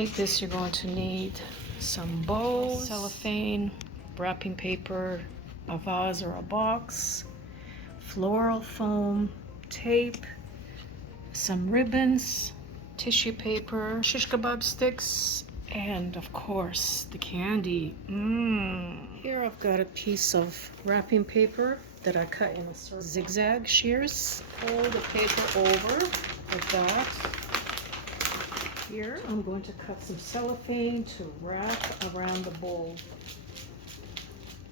make this, you're going to need some bows, cellophane, wrapping paper, a vase or a box, floral foam, tape, some ribbons, tissue paper, shish kebab sticks, and of course the candy. Here I've got a piece of wrapping paper that I cut in a circle. Zigzag shears. Fold the paper over like that. Here I'm going to cut some cellophane to wrap around the bowl.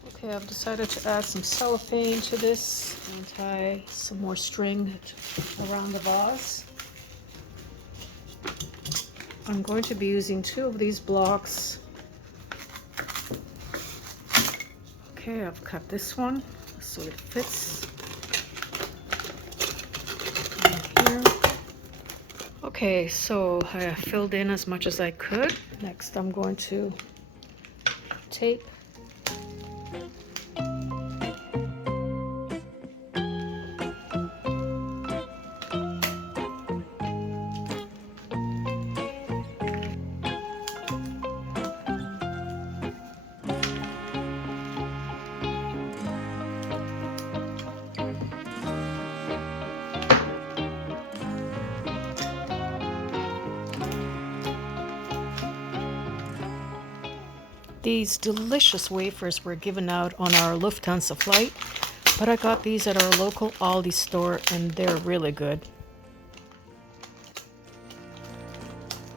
Okay, I've decided to add some cellophane to this and tie some more string around the vase. I'm going to be using 2 of these blocks. Okay, I've cut this one so it fits in here. Okay, so I filled in as much as I could. Next, I'm going to tape. These delicious wafers were given out on our Lufthansa flight, but I got these at our local Aldi store and they're really good.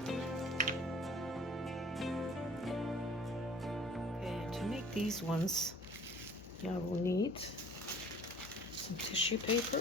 Okay, to make these ones, you will need some tissue paper.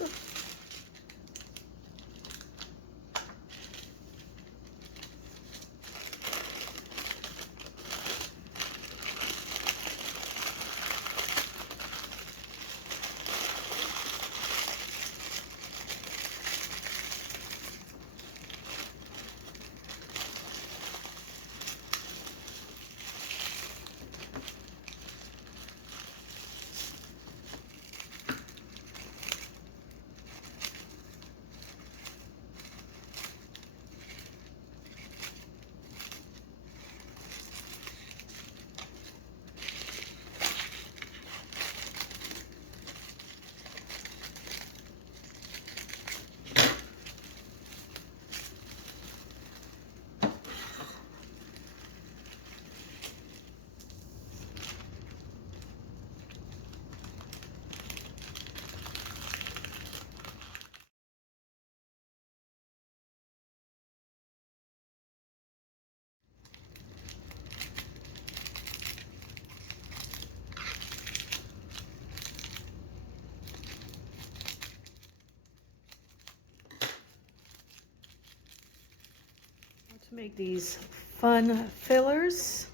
To make these fun fillers,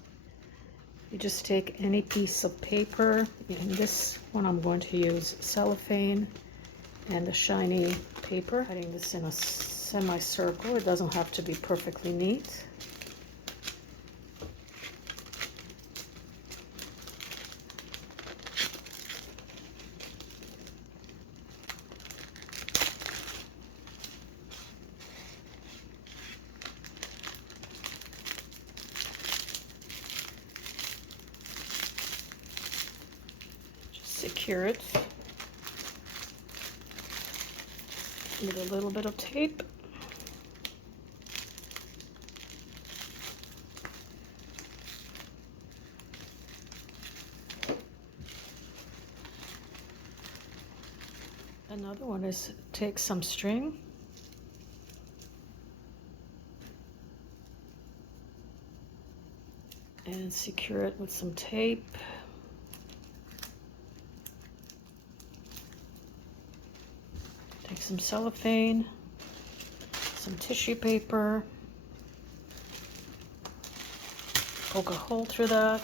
you just take any piece of paper. In this one I'm going to use cellophane and a shiny paper. Cutting this in a semicircle. It doesn't have to be perfectly neat. Secure it with a little bit of tape. Another one is take some string and secure it with some tape. Take some cellophane, some tissue paper, poke a hole through that.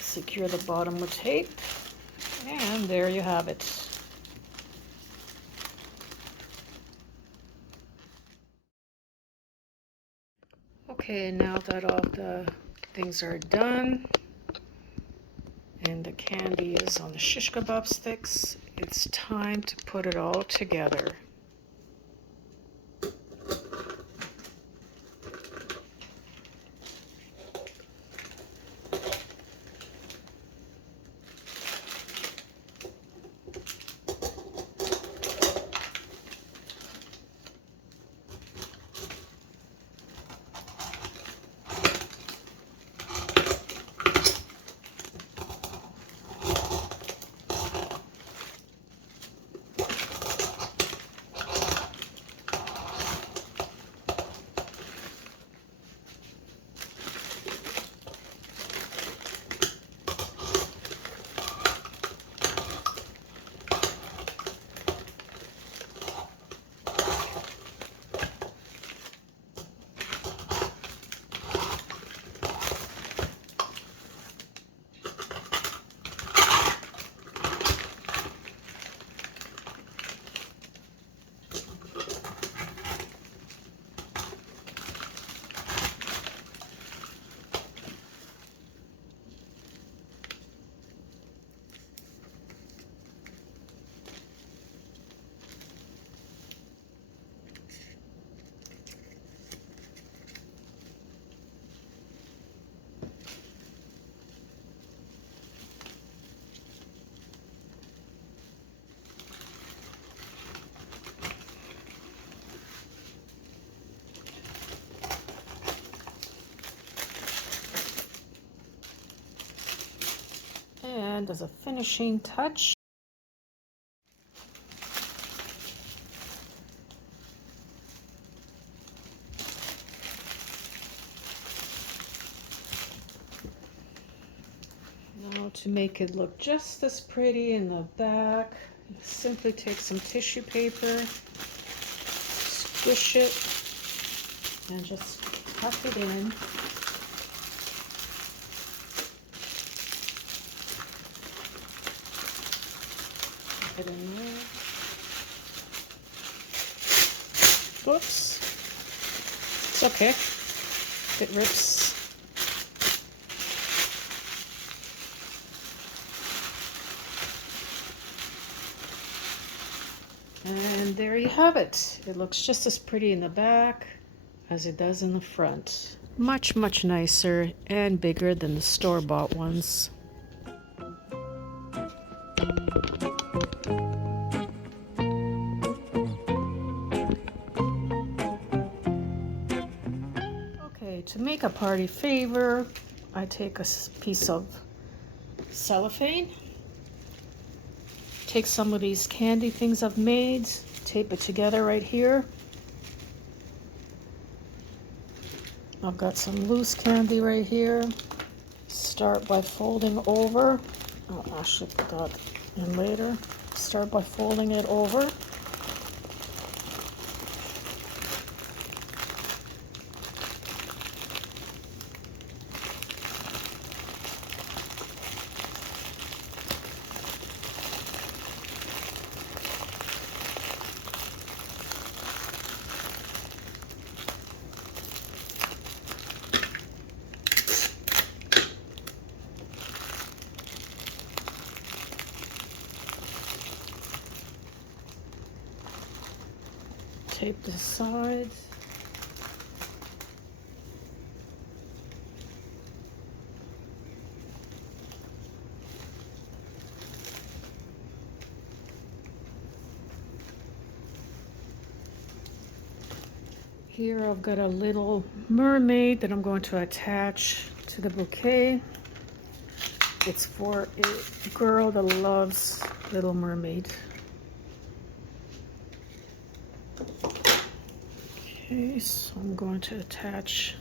Secure the bottom with tape, and there you have it. Okay, now that all the Things are done, and the candy is on the shish kebab sticks. It's time to put it all together. And as a finishing touch, now to make it look just as pretty in the back, you simply take some tissue paper, squish it, and just tuck it in. Put it in there. Whoops. It's okay. If it rips. And there you have it. It looks just as pretty in the back as it does in the front. Much, much nicer and bigger than the store-bought ones. Okay, to make a party favor, I take a piece of cellophane, take some of these candy things I've made, tape it together right here. I've got some loose candy right here. Start by folding over. I'll actually put that in later. Start by folding it over. Tape the sides. Here I've got a little mermaid that I'm going to attach to the bouquet. It's for a girl that loves Little Mermaid. Okay, so I'm going to attach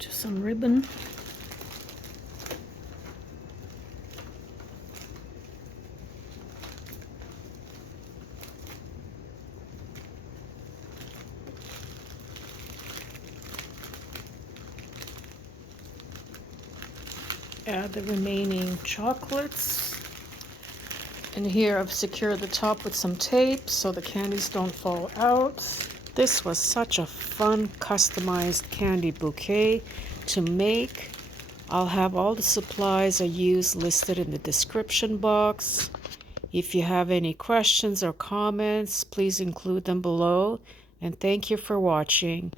to some ribbon. Add the remaining chocolates. And here I've secured the top with some tape so the candies don't fall out. This was such a fun customized candy bouquet to make. I'll have all the supplies I use listed in the description box. If you have any questions or comments, please include them below. And thank you for watching.